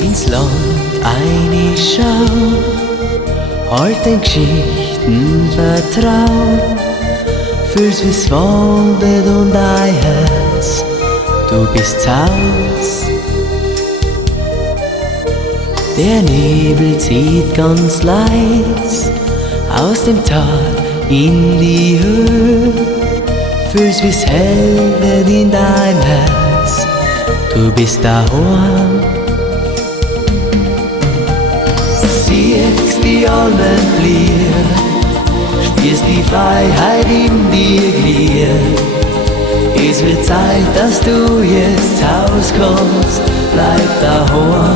Ins Land eine Schau, alten Geschichten vertrauen, fühlst wie's wandert und dein Herz, du bist Haus. Der Nebel zieht ganz leis aus dem Tal in die Höhe, fühlst wie's hell wird in dein Herz, du bist daheim. Siehst die Almen blier, spürst die Freiheit in dir glier. Es wird Zeit, dass du jetzt rauskommst, bleib daheim.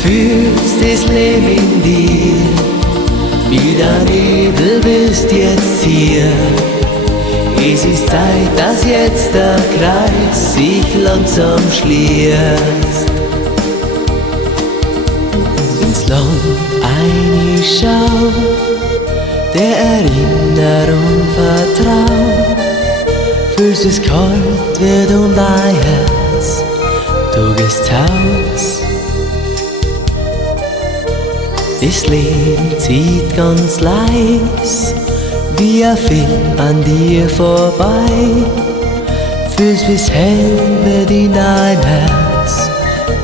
Fühlst das Leben in dir, wie der Nebel bist jetzt hier. Es ist Zeit, dass jetzt der Kreis sich langsam schließt. Ins Land eine Schau, der Erinnerung vertrauen, fühlst es kalt wird um dein Herz, du gehst Haus. Das Leben zieht ganz leis, wie ein Film an dir vorbei, fühlst wie's hell wird in dein Herz,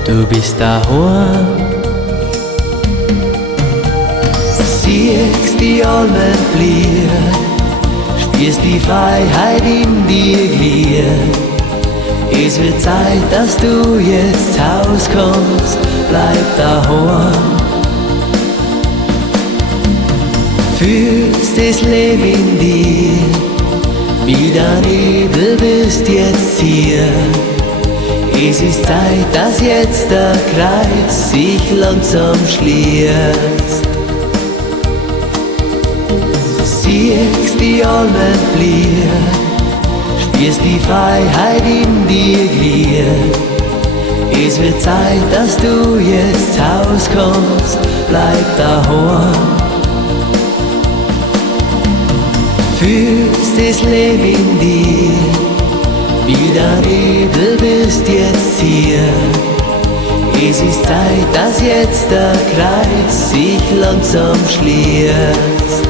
du bist daheim. Siehst die Almen blier, spürst die Freiheit in dir glier. Es wird Zeit, dass du jetzt rauskommst, bleib daheim. Fühlst das Leben in dir, wie der Nebel bist jetzt hier. Es ist Zeit, dass jetzt der Kreis sich langsam schließt. Siehst die Almen blier, spürst die Freiheit in dir glier. Es wird Zeit, dass du jetzt rauskommst, bleib daheim. Fühlst das Leben in dir, wie der Nebel bist jetzt hier. Es ist Zeit, dass jetzt der Kreis sich langsam schließt.